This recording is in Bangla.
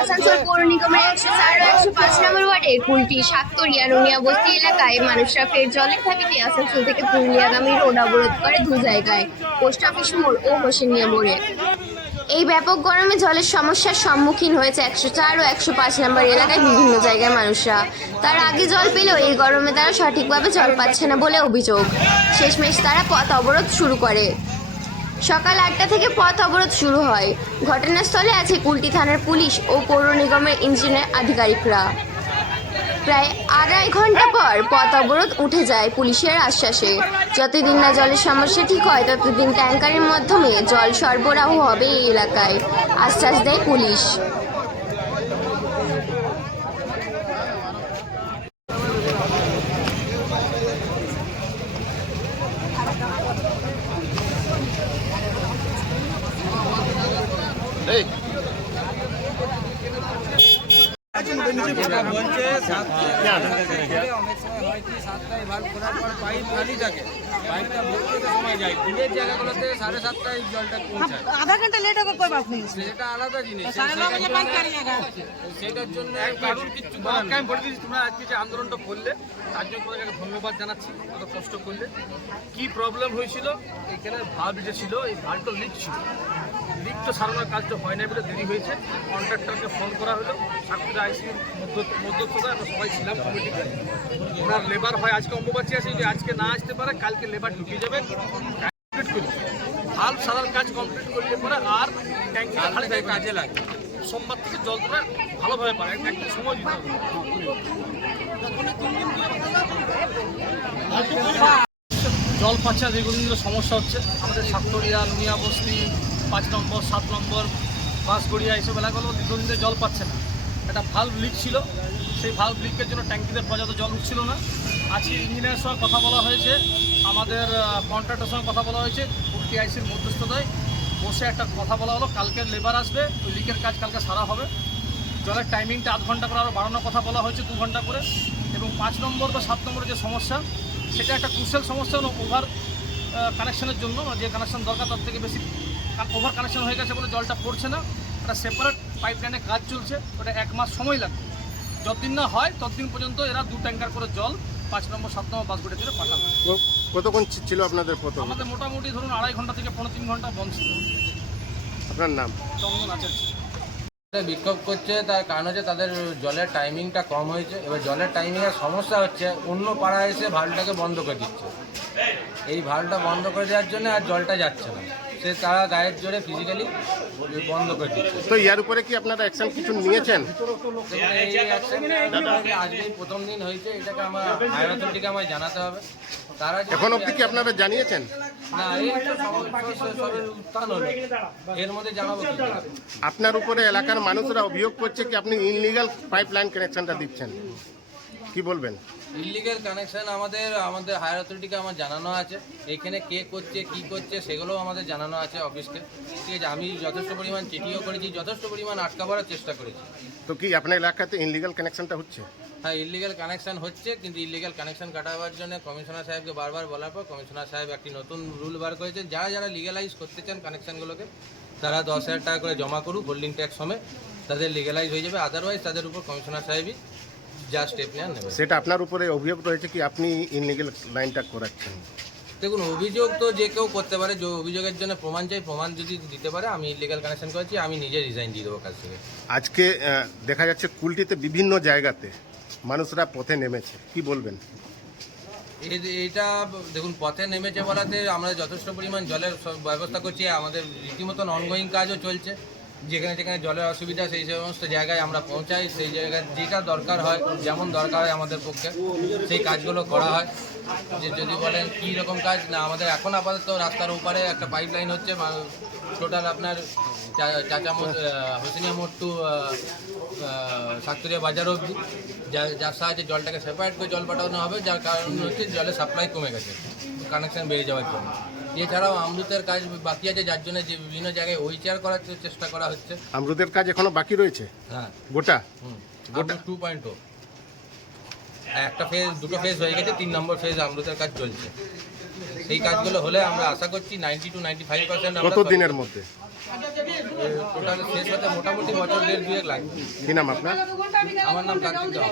আসানসোল পৌর নিগমের 104 ও 105 নম্বর ওয়ার্ডে কুলটি সাতকরিয়া নুনিয়াবস্তি এলাকায় মানুষরা ফের জলের দাবিতে আসানসোল থেকে পুরুলিয়াগামী রোড অবরোধ করে দু জায়গায়, পোস্ট অফিস মোড় ও হোসেনিয়া মোড়ে। এই ব্যাপক গরমে জলের সমস্যার সম্মুখীন হয়েছে 104 ও 105 নম্বর এলাকায় বিভিন্ন জায়গায় মানুষরা। তার আগে জল পেলেও এই গরমে তারা সঠিকভাবে জল পাচ্ছে না বলে অভিযোগ। শেষমেশ তারা পথ অবরোধ শুরু করে। সকাল 8টা থেকে পথ অবরোধ শুরু হয়। ঘটনাস্থলে আছে কুলটি থানার পুলিশ ও পৌর নিগমের ইঞ্জিনিয়ার আধিকারিকরা। প্রায় আড়াই ঘন্টা পর পথ অবরোধ উঠে যায় পুলিশের আশ্বাসে। যতদিন না জলের সমস্যা ঠিক হয় ততদিন ট্যাঙ্কারের মাধ্যমে জল সরবরাহ হবে এই এলাকায়, আশ্বাস দেয় পুলিশ। যেটা বলছে অনেক সময় হয় কি 7টায় ভাগ করার পর পাইপ খালি থাকে, পাইপটা ভর্তি হতে সময় যায়, দূরের জায়গাগুলোতে 7:30টায় জলটা পৌঁছায়। आधा घंटा लेट होगा कोई बात नहीं। সেটা আলাদা জিনিস, সেটার জন্য কারোর কিচ্ছু আমি বলে দিচ্ছি, তোমরা আজকে যে আন্দোলনটা করলে তার জন্য তোমাদেরকে ধন্যবাদ জানাচ্ছি। অত কষ্ট করলে কি প্রবলেম হয়েছিল, এইখানে ভাল্ব যে ছিল এই ভাল্বটা লিক ছিল, লিকটা সারানোর কাজটা হয় না বলে দেরি হয়েছে। কন্ট্রাক্টরকে ফোন করা হলো, সাতক্ষীরা আইসির মধ্যস্থতা আমরা সবাই ছিলাম কমিটিতে। ওনার লেবার হয় আজকে অম্বুবাচী আছে, যদি আজকে না আসতে পারে কালকে লেবার ঢুকিয়ে যাবে। কমপ্লিট করি ভাল্ব সারার কাজ কমপ্লিট করলে পরে আর ট্যাঙ্কিটা খালি কাজে লাগে। সোমবার থেকে জল তোলা ভালোভাবে পারে, একটা সময় দিতে হবে। জল পাচ্ছে না, দীর্ঘদিন ধরে সমস্যা হচ্ছে আমাদের সাতকরিয়া নুনিয়াবস্তি 5 নম্বর 7 নম্বর বাঁশগড়িয়া এইসব এলাকাগুলো দীর্ঘদিন ধরে জল পাচ্ছে না। একটা ভাল্ব লিক ছিল, সেই ভাল্ব লিকের জন্য ট্যাঙ্কিতে পর্যাপ্ত জল উঠছিল না। আজকে ইঞ্জিনিয়ারের সঙ্গে কথা বলা হয়েছে, আমাদের কন্ট্রাক্টরের সঙ্গে কথা বলা হয়েছে, আইসির মধ্যস্থতায় বসে একটা কথা বলা হলো, কালকে লেবার আসবে, ওই লিকের কাজ কালকে সারা হবে। জলের টাইমিংটা আধ ঘন্টা করে আরও বাড়ানোর কথা বলা হয়েছে, 2 ঘন্টা করে। এবং 5 নম্বর বা 7 নম্বরের যে সমস্যা, সেটা একটা ক্রুশিয়াল সমস্যা হলো ওভার কানেকশনের জন্য, যে কানেকশন দরকার তার থেকে বেশি ওভার কানেকশন হয়ে গেছে বলে জলটা পড়ছে না। একটা সেপারেট পাইপলাইনে কাজ চলছে, ওটা 1 মাস সময় লাগবে। যতদিন না হয় ততদিন পর্যন্ত এরা 2 ট্যাঙ্কার করে জল 5 নম্বর 7 নম্বর বাসগুড়ি থেকে পাঠাবে। কতক্ষণ ছিল আপনাদের প্রথম? আমাদের মোটামুটি ধরুন 2.5 ঘন্টা থেকে 3.5 ঘন্টা বন্ধ ছিল। আপনার নাম? চন্দন আচার্য। বিক্ষোভ করছে, তার কারণ হচ্ছে তাদের জলের টাইমিংটা কম হয়েছে। এবার জলের টাইমিংয়ের সমস্যা হচ্ছে, অন্য পাড়ায় এসে ভালটাকে বন্ধ করে দিচ্ছে। এই ভালটা বন্ধ করে দেওয়ার জন্য আর জলটা যাচ্ছে না, সে তারা গায়ের জোরে ফিজিক্যালি বন্ধ করে দিচ্ছে। তো ইয়ার উপরে কি আপনারা অ্যাকশন কিছু নিয়েছেন? এই অ্যাকশন আজকেই প্রথম দিন হয়েছে, এটাকে আমার হায়ার অথরিটিকে আমায় জানাতে হবে। তারা এখন অবধি কি আপনারা জানিয়েছেন? না, এই তো সবের উত্থান হলো, এর মধ্যে জানাবো কি করে? আপনার উপরে এলাকার মানুষরা অভিযোগ করছে কি আপনি ইনলিগাল পাইপলাইন কানেকশনটা দিচ্ছেন, কি বলবেন? ইলিগাল কানেকশন আমাদের হায়ার অথরিটিকে আমার জানানো আছে। এখানে কে করছে কি করছে সেগুলোও আমাদের জানানো আছে অফিসকে। ঠিক আছে, আমি যথেষ্ট পরিমাণ চিঠিও করেছি, যথেষ্ট পরিমাণ আটকাবার চেষ্টা করেছি। তো কি আপনার এলাকাতে ইনলিগাল কানেকশনটা হচ্ছে? হ্যাঁ, ইলিগাল কানেকশন হচ্ছে, কিন্তু ইলিগাল কানেকশন কাটাবার জন্য কমিশনার সাহেবকে বারবার বলার পর কমিশনার সাহেব একটি নতুন রুল বার করেছেন, যারা যারা লিগালাইজ করতে চান কানেকশনগুলোকে তারা 10,000 টাকা করে জমা করুক হোল্ডিং ট্যাক্স সমেত, তাদের লিগালাইজ হয়ে যাবে। আদারওয়াইজ তাদের উপর কমিশনার সাহেবই যা স্টেপ নেওয়ার নেবে। সেটা আপনার উপরে অভিযোগ রয়েছে কি আপনি ইনলিগাল লাইনটা করাচ্ছেন? দেখুন, অভিযোগ তো যে কেউ করতে পারে, যে অভিযোগের জন্য প্রমাণ চাই, প্রমাণ যদি দিতে পারে আমি ইলিগাল কানেকশন করেছি, আমি নিজে রিজাইন দিয়ে দেবো কাজ থেকে। আজকে দেখা যাচ্ছে কুলটিতে বিভিন্ন জায়গাতে মানুষরা পথে নেমেছে, কি বলবেন? এইটা দেখুন, পথে নেমেছে বলাতে আমরা যথেষ্ট পরিমাণ জলের ব্যবস্থা করছি, আমাদের রীতিমতন অনগোয়িং কাজও চলছে। যেখানে যেখানে জলের অসুবিধা সেই সমস্ত জায়গায় আমরা পৌঁছাই, সেই জায়গায় যেটা দরকার হয়, যেমন দরকার হয় আমাদের পক্ষে সেই কাজগুলো করা হয়। যে যদি বলেন কী রকম কাজ, না আমাদের এখন আপাতত রাস্তার উপরে একটা পাইপ লাইন হচ্ছে, টোটাল আপনার হোসেনিয়া মোড় টু সাতকরিয়া বাজার অবধি, যার সাহায্যে জলটাকে সেপারেট করে জল পাঠানো হবে, যার কারণ হচ্ছে জলের সাপ্লাই কমে গেছে কানেকশন বেড়ে যাওয়ার জন্য। এছাড়াও আমরুতের কাজ বাকি আছে, যার জন্য যে বিভিন্ন জায়গায় হুইলচেয়ার করার চেষ্টা করা হচ্ছে। আমরুদের কাজ এখনো বাকি রয়েছে? হ্যাঁ, গোটা গোটা 2.0 একটা ফেজ, 2টো ফেজ হয়ে গেছে, 3 নম্বর ফেজ আমরুতের কাজ চলছে। এই কাজগুলো হলে আমরা আশা করছি 90 to 95% কত দিনের মধ্যে? টোটাল শেষ হতে মোটামুটি বছর দেড় দুয়েক লাগবে। কি নাম আপনার? আমার নাম কার্তিক দাস।